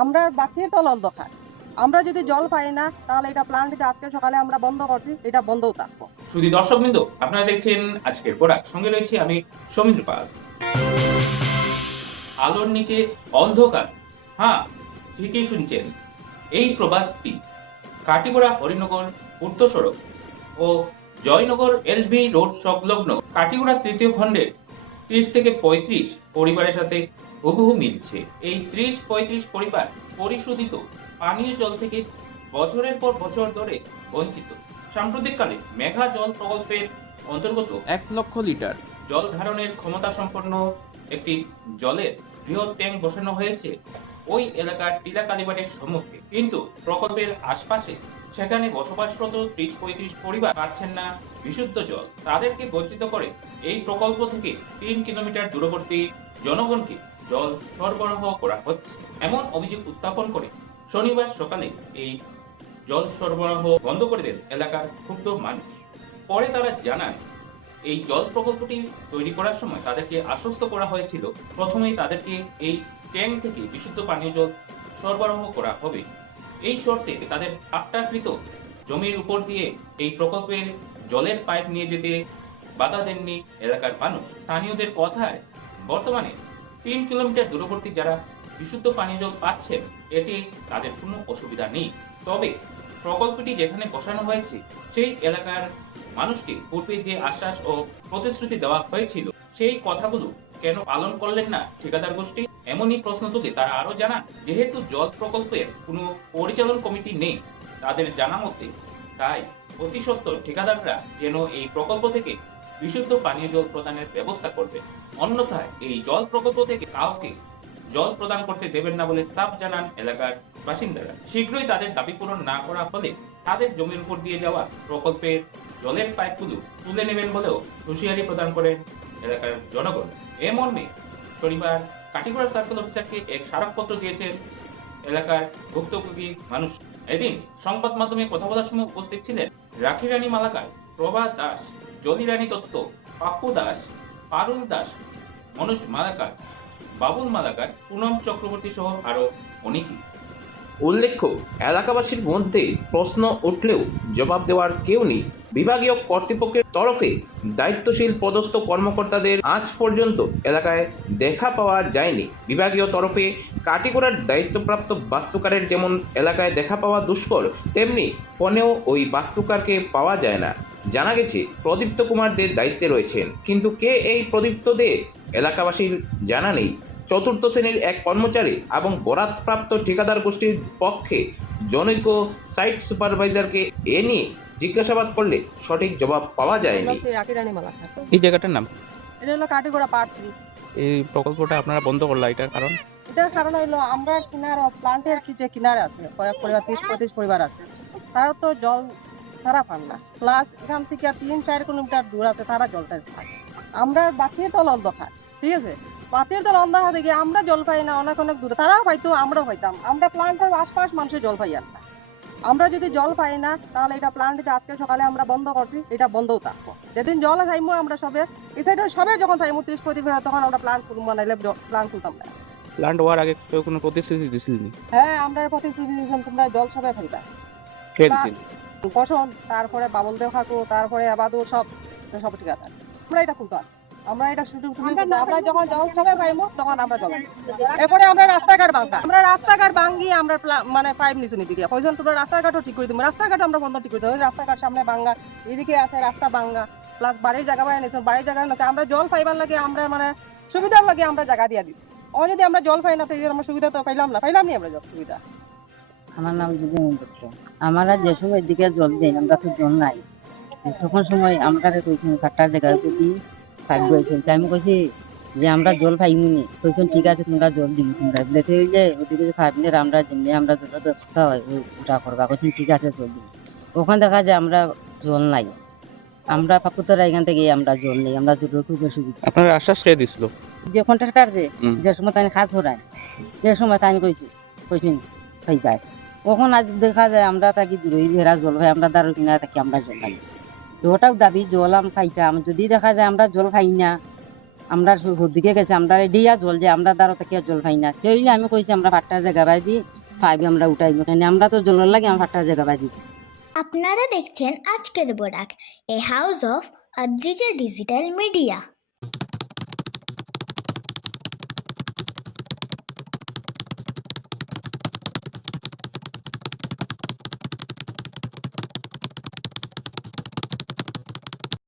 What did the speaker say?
আমরা বাকির তল অন্ধকার। আমরা যদি জল পাই না তাহলে এটা প্ল্যান্ট যে আজকে সকালে আমরা বন্ধ করছি এটা বন্ধও থাকবো। শুধু দর্শকবৃন্দ, আপনারা দেখছেন আজকের প্রোডাক্ট, সঙ্গে রয়েছে আমি সৌমিত্র পাল। আলোর নিচে অন্ধকার, হ্যাঁ ঠিকই শুনছেন। এই প্রবাদটি কাটিগড়া হরিনগর পূর্ত সড়ক ও জয়নগর এলবি রোড সংলগ্ন কাটিগড়া তৃতীয় খণ্ডের 30 থেকে 35 পরিবারের সাথে হুবহু মিলছে। এই 30-35 পরিবার পরিশোধিত পানীয় জল থেকে বছরের পর বছর ধরে বঞ্চিত। সাম্প্রতিককালে মেঘা জল প্রকল্পের অন্তর্গত 1 লক্ষ লিটার জল ধারণের ক্ষমতা সম্পন্ন একটি জলের বৃহৎ ট্যাঙ্ক বসানো হয়েছে ওই এলাকার টিলা কালীবাড়ির সম্মুখে। কিন্তু প্রকল্পের আশপাশে সেখানে বসবাসরত 30-35 পরিবার পাচ্ছেন না বিশুদ্ধ জল। তাদেরকে বঞ্চিত করে এই প্রকল্প থেকে 3 কিলোমিটার দূরবর্তী জনগণকে জল সরবরাহ করা হচ্ছে, এমন অভিযোগ উত্থাপন করে শনিবার সকালে এই জল সরবরাহ বন্ধ করে দেন এলাকার ক্ষুব্ধ মানুষ। পরে তারা জানায়, এই জল প্রকল্পটি তৈরি করার সময় তাদেরকে আশ্বস্ত করা হয়েছিল প্রথমেই তাদেরকে এই ট্যাঙ্ক থেকে বিশুদ্ধ পানীয় জল সরবরাহ করা হবে। এই শর্তে তাদের পাট্টাকৃত জমির উপর দিয়ে এই প্রকল্পের জলের পাইপ নিয়ে যেতে বাধা দেননি এলাকার মানুষ। স্থানীয়দের কথায় বর্তমানে 3 কিলোমিটার দূরবর্তী যারা বিশুদ্ধ পানীয় জল পাচ্ছেন এতে তাদের কোনো অসুবিধা নেই। তবে প্রকল্পটি যেখানে বসানো হয়েছে সেই এলাকার মানুষকে পূর্বে যে আশ্বাস ও প্রতিশ্রুতি দেওয়া হয়েছিল সেই কথাগুলো কেন পালন করলেন না ঠিকাদার গোষ্ঠী, এমনই প্রশ্ন তুলে তারা আরো জানান, যেহেতু জল প্রকল্পের কোনো পরিচালন কমিটি নেই তাদের জানা মতে, তাই অতি সত্বর ঠিকাদাররা যেন এই প্রকল্প থেকে বিশুদ্ধ পানীয় জল প্রদানের ব্যবস্থা করবে, অন্যথায় এই জল প্রকল্প থেকে কাউকে জল প্রদান করতে দেবেন না বলে সাফ জানান এলাকার বাসিন্দারা। শীঘ্রই তাদের দাবি পূরণ না করা হলে তাদের জমির উপর দিয়ে যাওয়া প্রকল্পের জলের পাইপগুলো তুলে নেবেন বলেও হুঁশিয়ারি প্রদান করেন এলাকার জনগণ। এ মর্মে শনিবার কাটিগড়া সার্কেল অফিসারকে এক স্মারকপত্র দিয়েছেন এলাকার ভুক্তভোগী মানুষ। এদিন সংবাদ মাধ্যমে কথা বলার সময় উপস্থিত ছিলেন রাখি রানী মালাকার, প্রভা দাস, জলি রানী দত্ত, পাপ্পু দাস, পারুল দাস, মনোজ মালাকার, বাবুল মালাকার, পুনম চক্রবর্তী সহ আরো অনেকেই। উল্লেখ্য, এলাকাবাসীর মধ্যে প্রশ্ন উঠলেও জবাব দেওয়ার কেউ নেই। বিভাগীয় কর্তৃপক্ষের তরফে দায়িত্বশীল পদস্থ কর্মকর্তাদের আজ পর্যন্ত এলাকায় দেখা পাওয়া যায়নি। বিভাগীয় তরফে কাটিগড়ার দায়িত্বপ্রাপ্ত বাস্তুকারের যেমন এলাকায় দেখা পাওয়া দুষ্কর, তেমনি ফোনেও ওই বাস্তুকারকে পাওয়া যায় না। জানা গেছে প্রদীপ্ত কুমার দে দায়িত্বে রয়েছেন, কিন্তু কে এই প্রদীপ্ত দে এলাকাবাসীর জানা নেই। চতুর্থ শ্রেণীর এক কর্মচারী এবং বরাতপ্রাপ্ত ঠিকাদার গোষ্ঠীর পক্ষে জনৈক সাইট সুপারভাইজারকে এ নিয়ে জিজ্ঞাসাবাদ করলে সঠিক জবাব পাওয়া যায়নি। রাখি রানী মালাকার, এই জায়গাটার নাম? এটা হলো কাটিগড়া পার্ট 3। এই প্রকল্পটা আপনারা বন্ধ করলা, এটার কারণ? এটার কারণ হলো আমরা প্লান্টের যে কিনারে আছে কয়েক পরিবার 30-35 পরিবার আছে, তারা তো জল তারা পান না। প্লাস এখান থেকে 3-4 কিলোমিটার দূর আছে তারা জলটা পায়। আমরা বাতির তল অন্ধকার, ঠিক আছে, বাতির তল অন্ধকার থেকে আমরা জল পাই না, অনেক অনেক দূরে তারাও পাইতো, আমরাও পাইতাম। আমরা প্লান্টের আশপাশ মানুষের জল পাই না। আমরা যদি জল পাই না তাহলে এটা প্লান্ট যে আজকে সকালে আমরা বন্ধ করছি এটা বন্ধও থাকবো। যেদিন জল খাইমো আমরা সবে এই সাইডে সবে যখন পাইমো 30-35 তখন আমরা প্লান্ট বানাইলে প্লান্ট খুলতাম না। প্ল্যান্ট হওয়ার আগে কেউ কোনো প্রতিশ্রুতি দিছিলেন? হ্যাঁ, আমরা প্রতিশ্রুতি দিয়েছিলাম তোমরা জল সবে পাইবা। কে দিছিল? ফসল, তারপরে বাবল দেও খাকু, তারপরে আবাদও সব সব ঠিক আছে। আমরা এটা খুলতাম, আমরা এটা শুধু আমরা যখন জল সবে পাইমো তখন আমরা জল। এরপরে আমরা রাস্তাঘাট ভাঙ্গি আমরা মানে পাইপ নিচে নিতে গিয়ে কইজন তোমরা রাস্তাঘাটও ঠিক করে দিবো। রাস্তাঘাট আমরা বন্ধ ঠিক করে দেবো, রাস্তাঘাট সামনে ভাঙ্গা, এদিকে আছে রাস্তা ভাঙ্গা, প্লাস বাড়ির জায়গা বাড়ি নিয়েছেন, বাড়ির জায়গা নাকি আমরা জল পাইবার লাগে আমরা মানে সুবিধার লাগে আমরা জায়গা দিয়ে দিচ্ছি। ও যদি আমরা জল পাই না তো আমরা সুবিধা তো পাইলাম নি আমরা জল সুবিধা। আমার নাম যুগেন দত্ত। আমরা যে সময় দিকে জল দিই আমরা তো জল নাই, তখন সময় আমরা কাটার জায়গায় যদি পাইপ বলছেন, আমি কইছি যে আমরা জল পাইমু নি, কইছেন ঠিক আছে তোমরা জল দিব, তোমরা বলেতে হইলে ওদিকে 5 মিনিট আমরা যেমনি আমরা জলের ব্যবস্থা হয় ওটা করবা, কইছেন ঠিক আছে জল দিব। ওখানে দেখা যায় আমরা জল নাই, আমরা পাকুতরা এখান থেকে আমরা জল নেই, আমরা জলের খুব অসুবিধা। আপনার আশ্বাস কে দিছিল? যে কন্ট্রাক্টর যে সময় তাই কাজ করায় যে সময় তাই কইছেন পাইবাই, কখন আজ দেখা যায় আমরা তাকে দূরে এরা জল হয়, আমরা দাঁড়ো কিনা থাকি আমরা জল পাই। তো ওটাও দাবি জল পাইতাম, যদি দেখা যায় আমরা জল পাই না আমরা দিকে গেছে আমরা এডিয়া জল যে আমরা দ্বারা থেকে জল পাই না সেই আমি কইছি আমরা ফাটার জায়গা বাই দিই পাইবে আমরা উঠাইব কেন আমরা তো জলের লাগে আমরা ফাটার জায়গা বাই দিই। আপনারা দেখছেন আজকের Barak, a house of Adrija digital media.